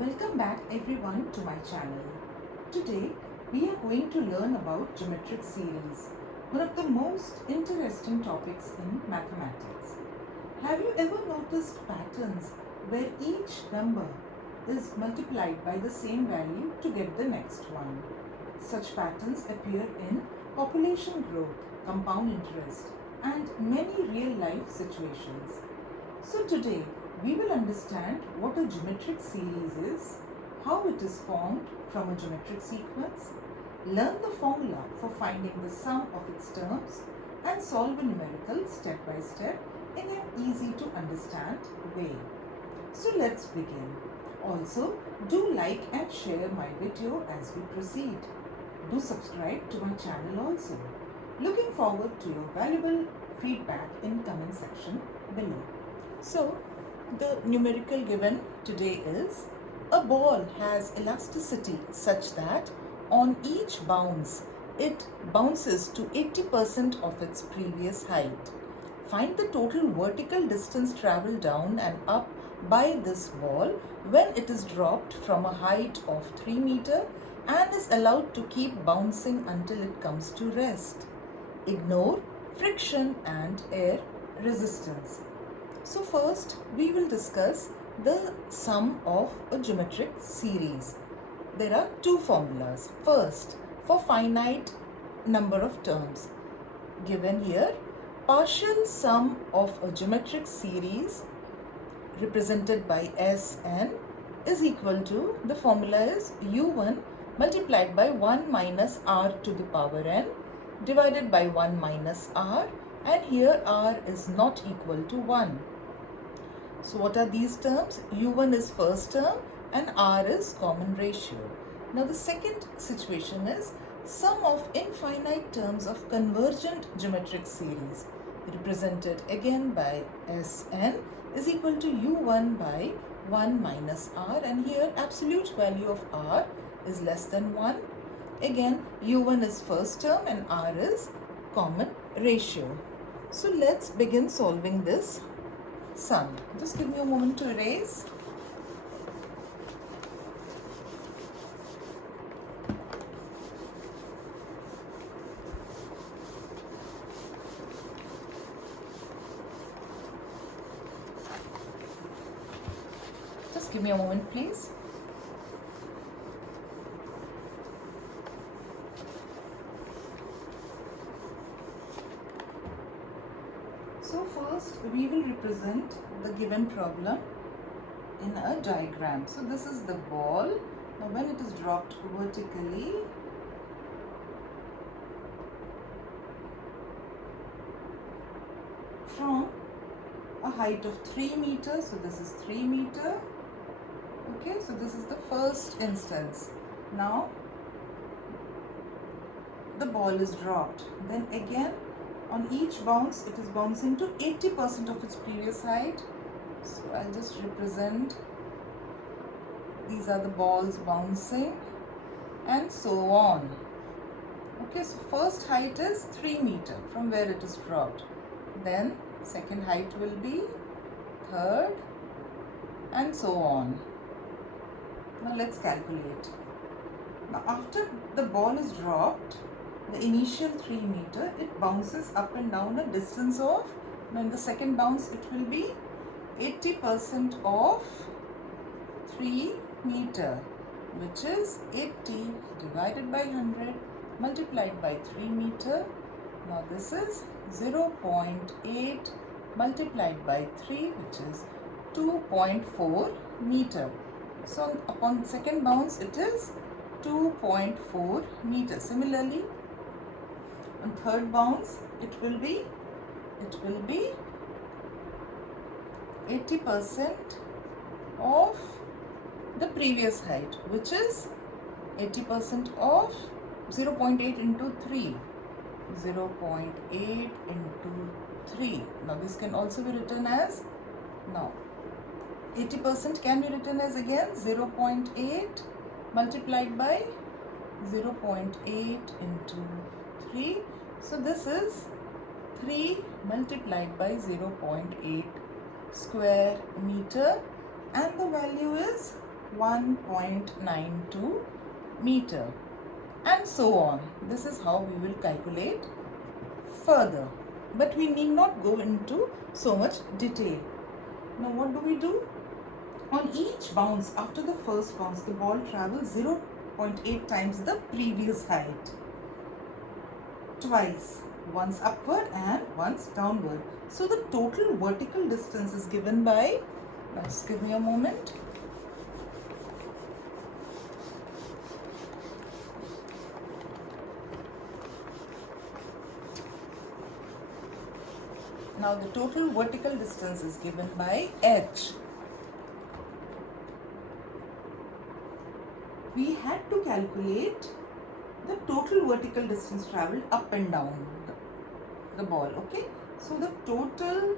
Welcome back everyone to my channel. Today we are going to learn about geometric series, one of the most interesting topics in mathematics. Have you ever noticed patterns where each number is multiplied by the same value to get the next one? Such patterns appear in population growth, compound interest, and many real life situations. So today we will understand what a geometric series is, how it is formed from a geometric sequence, learn the formula for finding the sum of its terms, and solve a numerical step by step in an easy to understand way. So let's begin. Also, do like and share my video as we proceed. Do subscribe to my channel also. Looking forward to your valuable feedback in comment section below. So, the numerical given today is a ball has elasticity such that on each bounce it bounces to 80% of its previous height. Find the total vertical distance traveled down and up by this ball when it is dropped from a height of 3 meters and is allowed to keep bouncing until it comes to rest. Ignore friction and air resistance. So first we will discuss the sum of a geometric series. There are two formulas. First, for finite number of terms. Given here, partial sum of a geometric series represented by Sn is equal to, the formula is u1 multiplied by 1 minus r to the power n divided by 1 minus r, and here r is not equal to 1. So what are these terms? u1 is first term and r is common ratio. Now the second situation is sum of infinite terms of convergent geometric series represented again by Sn is equal to u1 by 1 minus r, and here absolute value of r is less than 1. Again u1 is first term and r is common ratio. So let's begin solving this sum. Just give me a moment to erase. Just give me a moment, please. So first we will represent the given problem in a diagram. So this is the ball. Now when it is dropped vertically, from a height of 3 meters, so this is 3 meters. Okay, so this is the first instance. Now the ball is dropped. Then again on each bounce it is bouncing to 80% of its previous height. So I'll just represent, these are the balls bouncing and so on. Okay, so first height is 3 meters from where it is dropped. Then second height will be third and so on. Now let's calculate. Now after the ball is dropped, the initial 3 meters, it bounces up and down a distance of, in the second bounce it will be 80% of 3 meters, which is 80 divided by 100 multiplied by 3 meters. Now this is 0.8 multiplied by 3, which is 2.4 meters. So upon second bounce it is 2.4 meters. Similarly, on third bounce it will be 80% of the previous height, which is 80% of 0.8 into 3. 0.8 into 3. Now this can also be written as, now 80% can be written as again 0.8 multiplied by 0.8 into 3. So this is 3 multiplied by 0.8 square meter, and the value is 1.92 meter, and so on. This is how we will calculate further, but we need not go into so much detail. Now what do? On each bounce, after the first bounce, the ball travels 0.8 times the previous height. Twice, once upward and once downward. So the total vertical distance is given by, just give me a moment. Now the total vertical distance is given by h. We had to calculate the total vertical distance traveled up and down the ball, okay? So the total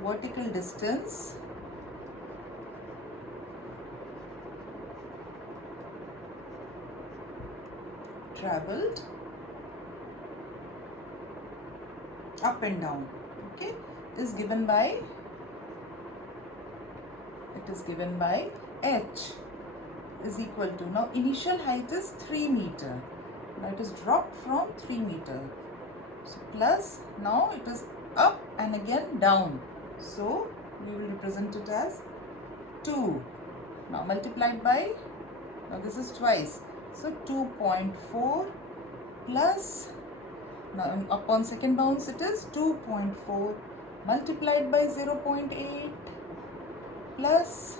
vertical distance traveled up and down, okay, is given by h is equal to, now initial height is 3 meter, now it is dropped from 3 meter, so plus, now it is up and again down, so we will represent it as 2, now multiplied by, now this is twice, so 2.4 plus, now upon second bounce it is 2.4 multiplied by 0.8 plus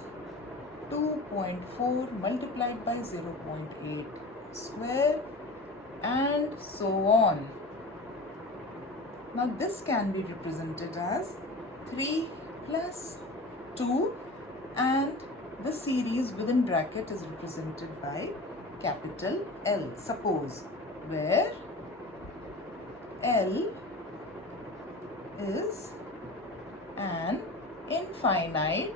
2.4 multiplied by 0.8 square, and so on. Now this can be represented as 3 plus 2, and the series within bracket is represented by capital L. Suppose where L is an infinite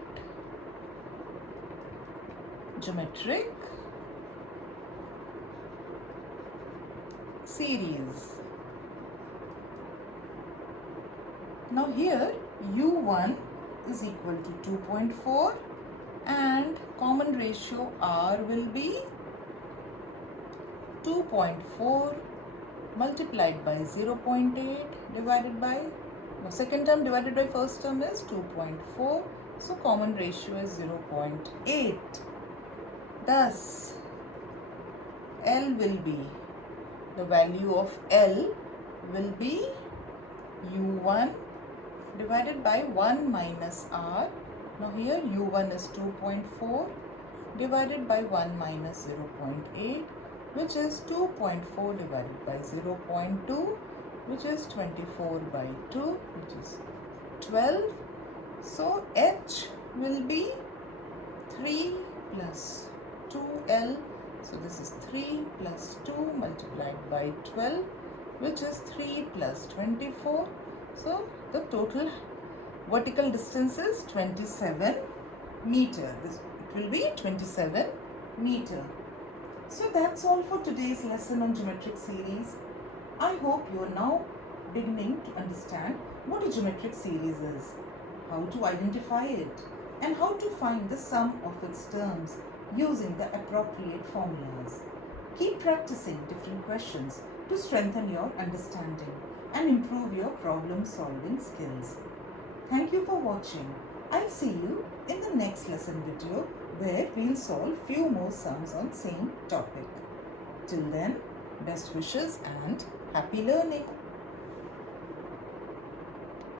geometric series. Now here U1 is equal to 2.4 and common ratio R will be 2.4 multiplied by 0.8 divided by, now second term divided by first term is 2.4, so common ratio is 0.8. Thus L will be, the value of L will be U1 divided by 1 minus R. Now here U1 is 2.4 divided by 1 minus 0.8, which is 2.4 divided by 0.2, which is 24 by 2, which is 12. So H will be 3 plus 2L. So this is 3 plus 2 multiplied by 12, which is 3 plus 24. So the total vertical distance is 27 meter. It will be 27 meter. So that's all for today's lesson on geometric series. I hope you are now beginning to understand what a geometric series is, how to identify it, and how to find the sum of its terms using the appropriate formulas. Keep practicing different questions to strengthen your understanding and improve your problem-solving skills. Thank you for watching. I'll see you in the next lesson video where we'll solve few more sums on same topic. Till then, best wishes and happy learning.